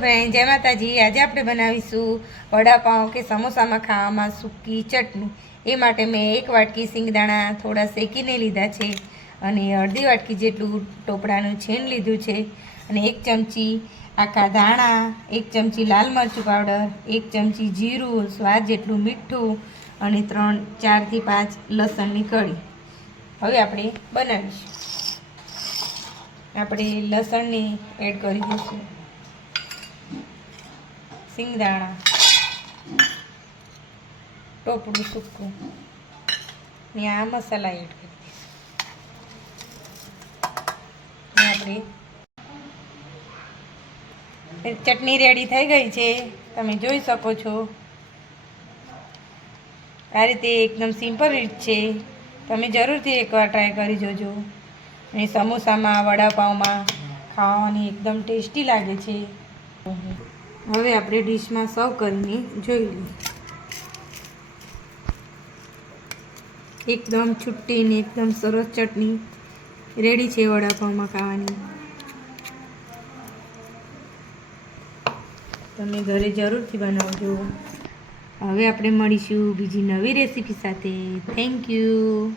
Friend જય માતાજી, આજે આપણે બનાવીશું વડાપાઉં કે સમોસામાં ખાવામાં સૂકી ચટણી. એ માટે મેં એક વાટકી સિંગદાણા થોડા શેકીને લીધા છે અને અડધી વાટકી જેટલું ટોપરાનું છીણ લીધું છે અને એક ચમચી આખા ધાણા, એક ચમચી લાલ મરચું પાવડર, એક ચમચી જીરું, સ્વાદ જેટલું મીઠું અને ત્રણ, ચારથી પાંચ લસણની કળી. હવે આપણે બનાવીશું. આપણે લસણની એડ કરી દઈશું. સિંગદાણા. ટોપડું સૂકું. ને આ મસાલા એડ કરી દઈશું. આપણે ચટણી રેડી થઈ ગઈ છે. તમે જોઈ શકો છો. આ રીતે એકદમ સિમ્પલ રીત છે. તમે જરૂરથી એકવાર ટ્રાય કરી જોજો. અને સમોસામાં વડાપાઉંમાં ખાવાની એકદમ ટેસ્ટી લાગે છે. હવે આપણે ડીશમાં સર્વ કરીને જોઈ લઈએ. એકદમ છુટ્ટી ને એકદમ સરસ ચટણી. રેડી છે વડાપાવમાં ખાવાની. તમે ઘરે જરૂરથી બનાવજો. હવે આપણે મળીશું બીજી નવી રેસીપી સાથે. Thank you